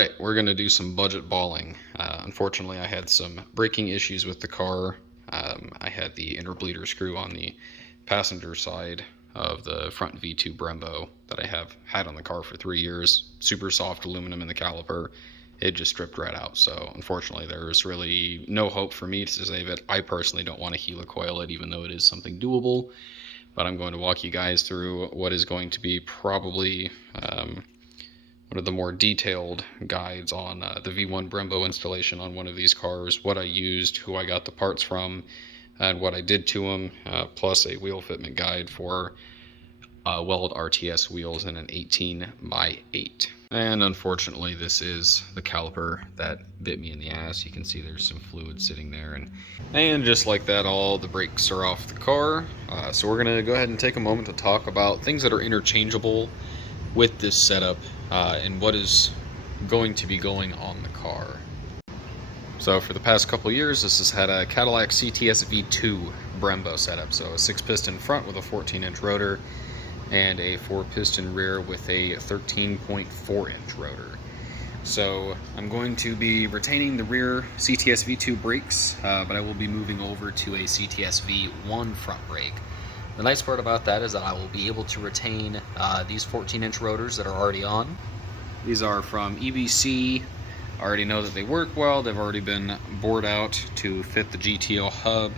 Alright, we're going to do some budget balling. Unfortunately, I had some braking issues with the car. I had the interbleeder screw on the passenger side of the front V2 Brembo that I have had on the car for 3 years. Super soft aluminum in the caliper. It just stripped right out, so unfortunately there's really no hope for me to save it. I personally don't want to helicoil it, even though it is something doable. But I'm going to walk you guys through what is going to be probably one of the more detailed guides on the V1 Brembo installation on one of these cars, what I used, who I got the parts from, and what I did to them, plus a wheel fitment guide for Weld RTS wheels in an 18x8. And unfortunately, this is the caliper that bit me in the ass. You can see there's some fluid sitting there, and just like that, all the brakes are off the car. So we're gonna go ahead and take a moment to talk about things that are interchangeable with this setup and what is going to be going on the car. So for the past couple years, this has had a Cadillac CTS V2 Brembo setup. So a 6-piston front with a 14-inch rotor and a 4-piston rear with a 13.4-inch rotor. So I'm going to be retaining the rear CTS V2 brakes, but I will be moving over to a CTS V1 front brake. The nice part about that is that I will be able to retain these 14-inch rotors that are already on. These are from EBC. I already know that they work well. They've already been bored out to fit the GTO hub,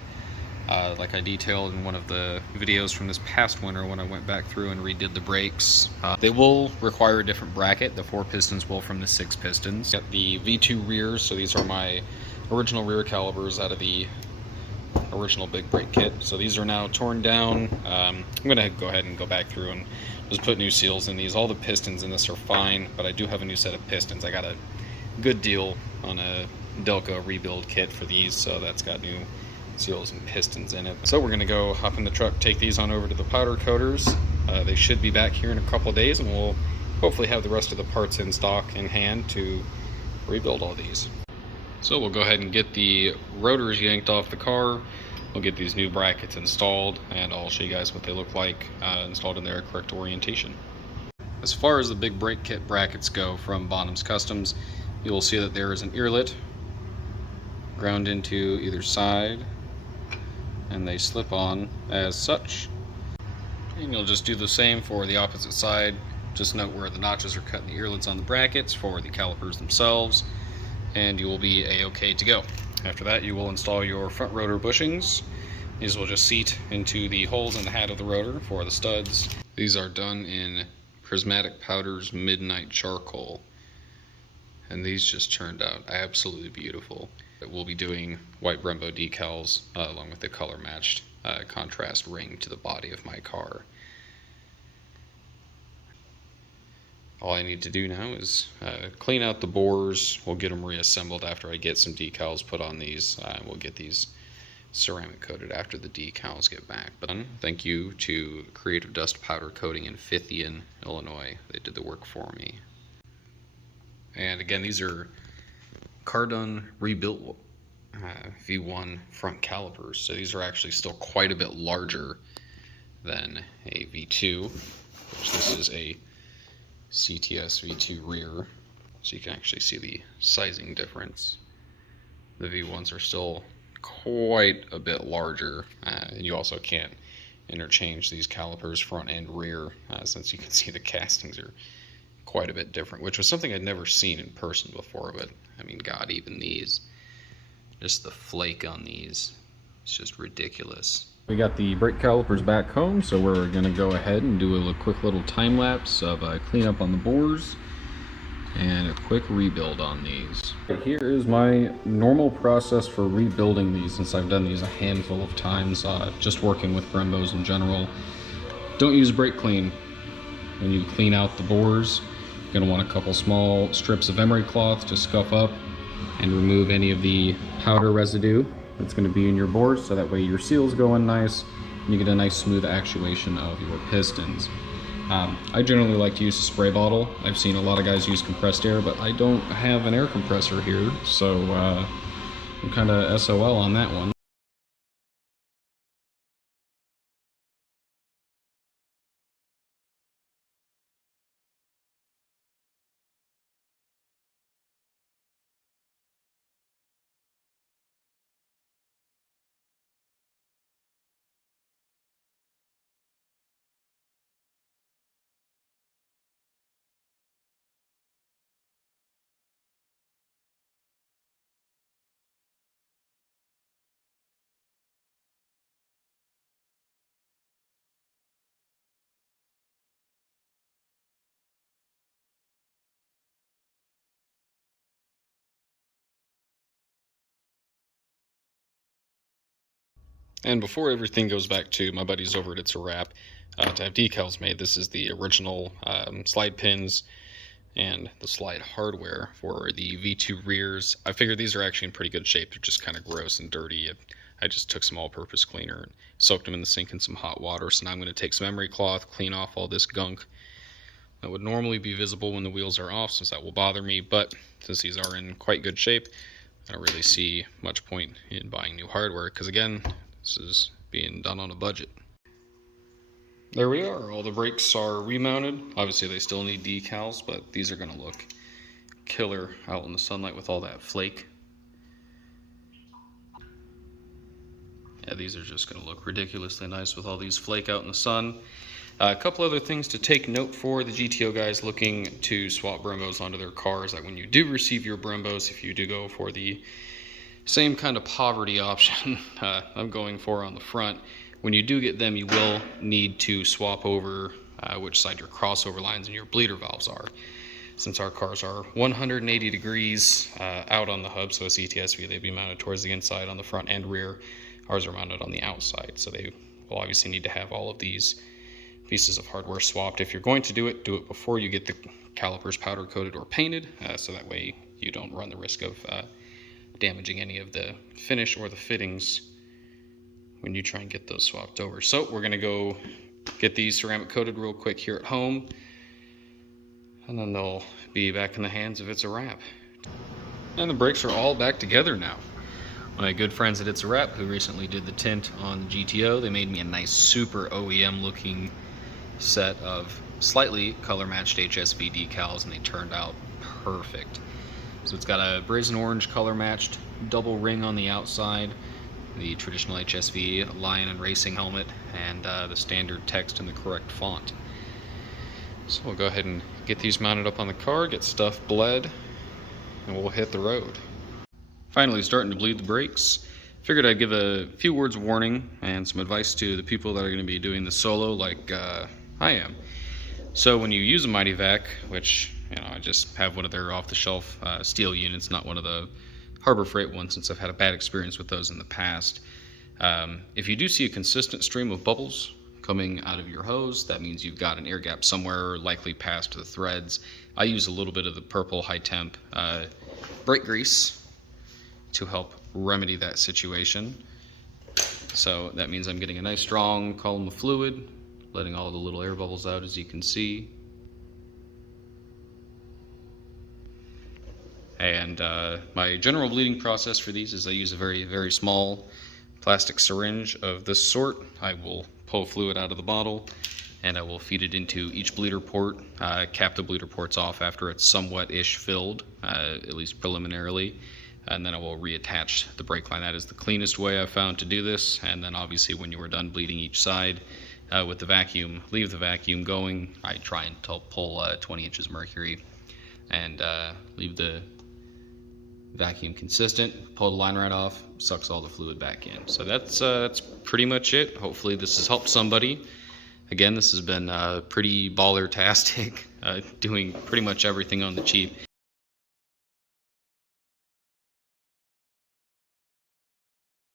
like I detailed in one of the videos from this past winter when I went back through and redid the brakes. They will require a different bracket. The 4 pistons will from the 6 pistons. Got the V2 rears, so these are my original rear calipers out of the original big brake kit. So these are now torn down. I'm gonna go ahead and go back through and just put new seals in these. All the pistons in this are fine, but I do have a new set of pistons. I got a good deal on a Delco rebuild kit for these, so that's got new seals and pistons in it. So we're gonna go hop in the truck, take these on over to the powder coaters. They should be back here in a couple days, and we'll hopefully have the rest of the parts in stock in hand to rebuild all these. So we'll go ahead and get the rotors yanked off the car. We'll get these new brackets installed, and I'll show you guys what they look like installed in their correct orientation. As far as the big brake kit brackets go from Bonham Customs, you will see that there is an earlet ground into either side, and they slip on as such. And you'll just do the same for the opposite side. Just note where the notches are cut in the earlets on the brackets for the calipers themselves, and you will be a-okay to go. After that, you will install your front rotor bushings. These will just seat into the holes in the head of the rotor for the studs. These are done in Prismatic Powder's Midnight Charcoal, and these just turned out absolutely beautiful. We'll be doing white Brembo decals along with the color matched contrast ring to the body of my car. All I need to do now is clean out the bores. We'll get them reassembled after I get some decals put on these. We'll get these ceramic coated after the decals get back. But thank you to Creative Dust Powdercoating in Fithian, Illinois. They did the work for me. And again, these are Cardone rebuilt V1 front calipers. So these are actually still quite a bit larger than a V2, which this is a CTS V2 rear, so you can actually see the sizing difference. The V1s are still quite a bit larger, and you also can't interchange these calipers front and rear, since you can see the castings are quite a bit different, which was something I'd never seen in person before. But I mean, God, even these, just the flake on these, it's just ridiculous. We got the brake calipers back home, so we're going to go ahead and do a quick little time lapse of cleanup on the bores and a quick rebuild on these. Here is my normal process for rebuilding these, since I've done these a handful of times, just working with Brembos in general. Don't use brake clean when you clean out the bores. You're going to want a couple small strips of emery cloth to scuff up and remove any of the powder residue that's going to be in your bores, so that way your seals go in nice and you get a nice smooth actuation of your pistons. I generally like to use a spray bottle. I've seen a lot of guys use compressed air, but I don't have an air compressor here, so I'm kind of SOL on that one. And before everything goes back to my buddies over at It's a Wrap to have decals made, this is the original slide pins and the slide hardware for the V2 rears. I figure these are actually in pretty good shape. They're just kind of gross and dirty. I just took some all-purpose cleaner and soaked them in the sink in some hot water. So now I'm going to take some emery cloth, clean off all this gunk that would normally be visible when the wheels are off, since that will bother me. But since these are in quite good shape, I don't really see much point in buying new hardware, because again, this is being done on a budget. There we are. All the brakes are remounted. Obviously they still need decals, but these are going to look killer out in the sunlight with all that flake. Yeah, these are just going to look ridiculously nice with all these flake out in the sun. A couple other things to take note for the GTO guys looking to swap Brembos onto their cars, that when you do receive your Brembos, if you do go for the same kind of poverty option I'm going for on the front, when you do get them, you will need to swap over which side your crossover lines and your bleeder valves are. Since our cars are 180 degrees out on the hub, so a CTSV, they'd be mounted towards the inside on the front and rear. Ours are mounted on the outside, so they will obviously need to have all of these pieces of hardware swapped. If you're going to do it before you get the calipers powder coated or painted, so that way you don't run the risk of damaging any of the finish or the fittings when you try and get those swapped over. So we're going to go get these ceramic coated real quick here at home, and then they'll be back in the hands of It's a Wrap. And the brakes are all back together now. My good friends at It's a Wrap, who recently did the tint on the GTO, they made me a nice super OEM looking set of slightly color matched HSV decals, and they turned out perfect. So it's got a brazen orange color matched double ring on the outside, the traditional HSV lion and racing helmet, and the standard text in the correct font. So we'll go ahead and get these mounted up on the car, get stuff bled, and we'll hit the road. Finally starting to bleed the brakes. Figured I'd give a few words of warning and some advice to the people that are going to be doing this solo like I am. So when you use a Mighty Vac, which I just have one of their off-the-shelf steel units, not one of the Harbor Freight ones, since I've had a bad experience with those in the past. If you do see a consistent stream of bubbles coming out of your hose, that means you've got an air gap somewhere, likely past the threads. I use a little bit of the purple high temp brake grease to help remedy that situation. So that means I'm getting a nice strong column of fluid, letting all the little air bubbles out, as you can see. And my general bleeding process for these is I use a very, very small plastic syringe of this sort. I will pull fluid out of the bottle and I will feed it into each bleeder port, cap the bleeder ports off after it's somewhat-ish filled, at least preliminarily, and then I will reattach the brake line. That is the cleanest way I've found to do this. And then obviously when you are done bleeding each side with the vacuum, leave the vacuum going. I try and pull 20 inches of mercury and leave the vacuum consistent, pull the line right off, sucks all the fluid back in. So that's pretty much it. Hopefully this has helped somebody. Again, this has been pretty baller-tastic, doing pretty much everything on the cheap.